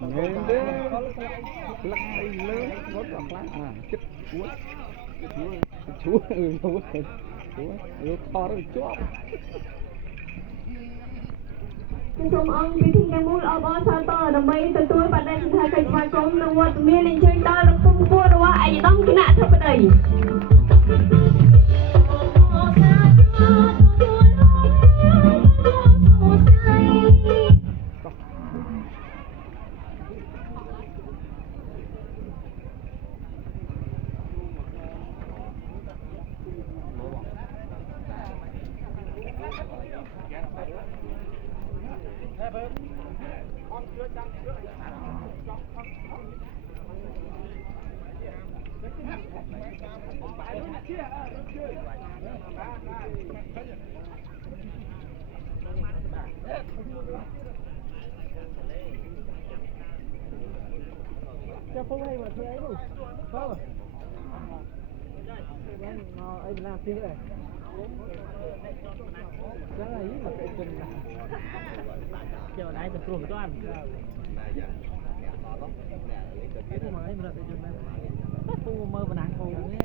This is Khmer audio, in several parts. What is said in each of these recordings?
nghe đấy lắc tay lớn rất là lắc chết chúa chúa kho đó chúaសូមអង្គពិធីទាំងមូលអបអរសាទរដើម្បីទទួលបដិសេធកិច្ចស្វាគមន៍នៅវត្តមានអញ្ជើញដល់លោកពុំពួររបស់ឯកឧត្តមគណៈអធិបតីcho phun hay mà thuê ấy luôn không ấy làm tiếng này đó là ý là cái chân chiều nay từ tuồng toàn cái mà ấy mà là cái chân này phu mơ mà nặng phù nhé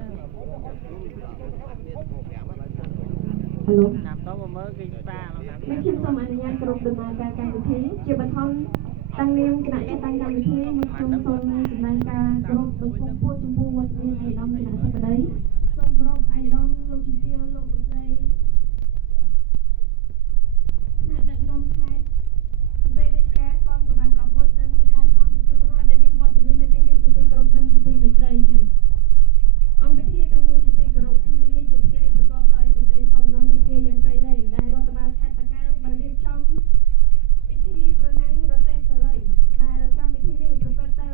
làm đó mà mơ cái ta nó làm mấy chương xong anh nha cùng đừng mà ca cái thế chiều ban hôm tăng niêm cái này tăng cái thế chung xong đang ca cùng với phong phú chung phú vật như này đông cái này ở đấy xong rồi anh đông lục tiêu lục dây đặt nông khai dây đến cá con của bạn làm vốn nên ông con sẽ có rồi bên bên vốn bên bên bên chúng tôi cùng nâng chúng tôi mệt rầy chẳng ông biết khi tôi mua chúng tôi cùng ngày này chúng tôiประกอบដោយสิ่งใดសំណងទីគេយ៉ាងក្រៃលែងដែលរដ្ឋបាលខេត្តតាកែវបានរៀបចំពិធីប្រណាំងរទេះសេរីដែលកម្មវិធីនេះប្រព្រឹត្តទៅ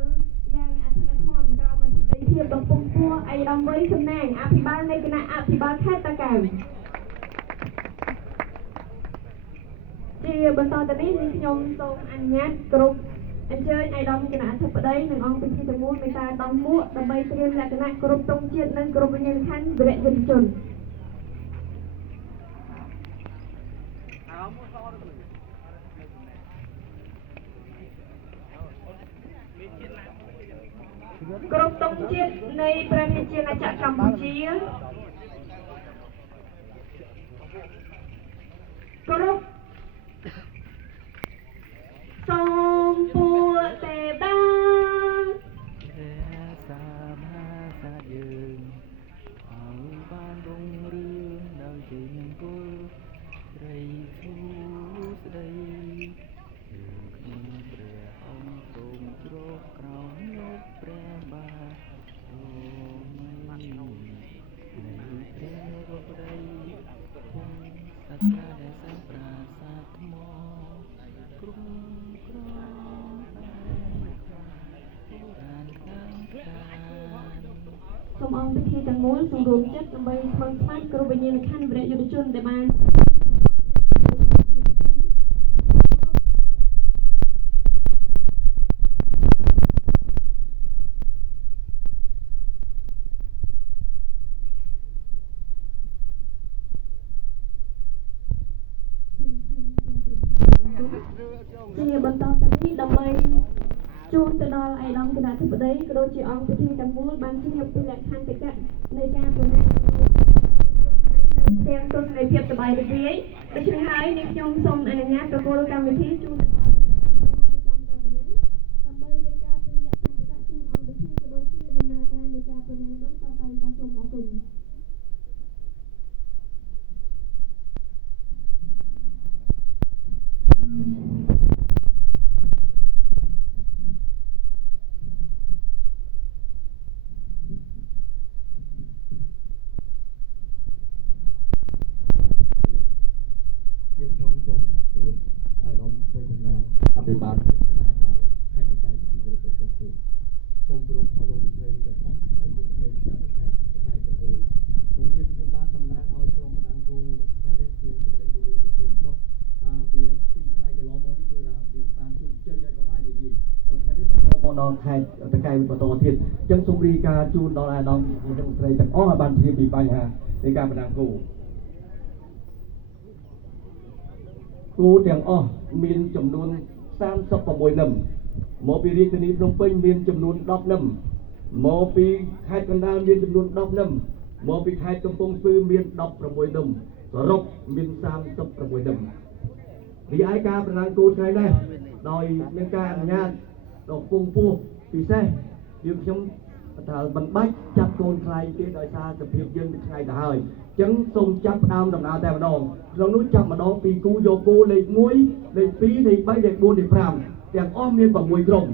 យ៉ាងអធិកធម៌ក្រោមអធិបតីភាពដ៏ពងពោះឯកឧត្តមវ័យសំណាងអភិបាលនៃគណៈអភិបាលខេត្តតាកែវជាបន្តទៅនេះខ្ញុំសូមអនុញ្ញាតគ្រប់អញ្ជើញឯកឧត្តមគណៈអធិបតីនិងអង្គពិធីទាំងមូលមេត្តាដំមួកដើម្បីត្រៀមលក្ខណៈគ្រប់ទង់ជាតិនិងគ្រប់វិញ្ញាណក្ខន្ធវីរយុទ្ធជនគ្រប់ទង់ជាតិនៃព្រះរាជាណាចក្រកម្ពុជាគ្រប់សូមពួរទេបាសាមាសាយើងឲ្យបានរុងរឿងនៅជាមង្គលស្រីធូស្ដីខ្ញុំព្រះអង្គសូមជ្រកក្រោមលោកព្រះបាទអូមៃនៃព្រះរកដីពងសត្វដែលសាប្រាសាទថ្មក្រុមក្រសូមអង្គពិធីទាំងមូលសម្រួមចិត្តដើម្បីស្មឹងស្មាច់គ្រប់វិញ្ញាណក្ខន្ធវីរយុទ្ធជនដែលបានជាបន្តទៅនេះដើម្បីជូនទៅដល់ឯកឧត្តមគណៈអធិបតីក៏ដូចជាអង្គពិធីទាំងមូលបានជ្រាបពីលក្ខន្តិកៈនៃការប្រណាំងទាំងទស្សនីយភាពសប្បាយរីករាយដូច្នេះហើយនេះខ្ញុំសូមអនុញ្ញាតប្រគល់កម្មវិធីជូនទៅដល់ដើម្បីនៃការពីលក្ខន្តិកៈជូនអង្គពិធីក៏ដូចជាដំណើរការនៃការប្រណាំងដូចតទៅចាសសូមអរគុណអភិបាលខេត្តតាកែវខេត្តតាកែវជាក្រុមសូមគោរពអរលោកលោកស្រីទាំងអស់ដែលជាប្រទេសជាតិខេត្តតាកែវទាំងមូលសូមរៀបខ្ញុំបានតំណាងឲ្យក្រុមបណ្ដាញគ្រូដែលរៀបជាជំនាញវិទ្យាទីវត្តបានវាពីថ្ងៃកន្លងមកនេះគឺថាវាបានជួបជ័យឲ្យសប្បាយរីករាយបន្តថ្ងៃនេះបន្តមកដល់ខេត្តតាកែវបន្តទៀតអញ្ចឹងសូមរីការជូនដល់អាដាមជារដ្ឋមន្ត្រីទាំងអស់ឲ្យបានជ្រាបពីបញ្ហានៃការបណ្ដាញគ្រូទាំងអស់មានចំនួន36នឹម មកពីរាជធានីភ្នំពេញមានចំនួន10នឹមមកពីខេត្តកណ្ដាលមានចំនួន10នឹមមកពីខេត្តកំពង់ស្ពឺមាន16នឹមសរុបមាន36នឹមរីឯការប្រណាំងគោថ្ងៃនេះដោយមានការអនុញ្ញាតដល់ពងពោះពិសេសយើងខ្ញុំថាមិនបាច់ចាប់កូនខ្លែងទេដោយសារសភាពយើងពីថ្ងៃទៅហើយអញ្ចឹងសូមចាប់ផ្ដើមដំណើរតែម្ដងក្នុងនោះចាប់ម្ដងពីគូយកគោលេខ1លេខ2លេខ3លេខ4លេខ5ទាំងអស់មាន6ក្រុម